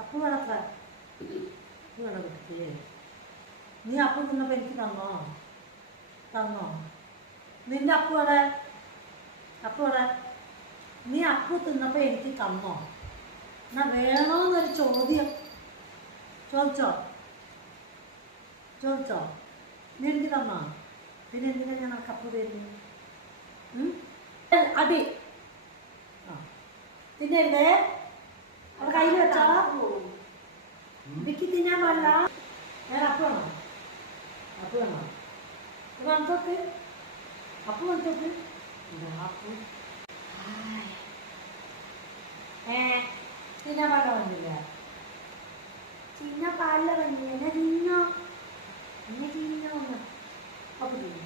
അപ്പു വേണത്ര അപ്പു വേണ കുട്ടിക്ക് നീ അപ്പു തിന്നപ്പോൾ എനിക്ക് തന്നോ തന്നോ നിന്റെ അപ്പു അവിടെ അപ്പു അവിടെ നീ അപ്പു തിന്നപ്പോൾ എനിക്ക് തന്നോ എന്നാ വേണോന്നൊരു ചോദ്യം ചോദിച്ചോ ചോദിച്ചോ നീ എനിക്ക് തന്നോ പിന്നെ എന്തിനാ ഞാൻ ആ കപ്പ് തരുന്നു അടി ആ തിന്നരുതേ അവിടെ കയ്യിൽ വെച്ചോ വിക്കി തിന്നാൻ പാടില്ല വേറെ അപ്പ് വേണോ അപ്പ് വേണോ കാണിച്ചോക്ക് അപ്പ് കാണിച്ചോക്ക് അപ്പു തിന്നാൻ പാടില്ല വന്നില്ല തിന്നാൻ പാടില്ല വന്നില്ല എന്നെ തിന്നോ ഒന്ന് അപ്പ് തിന്നു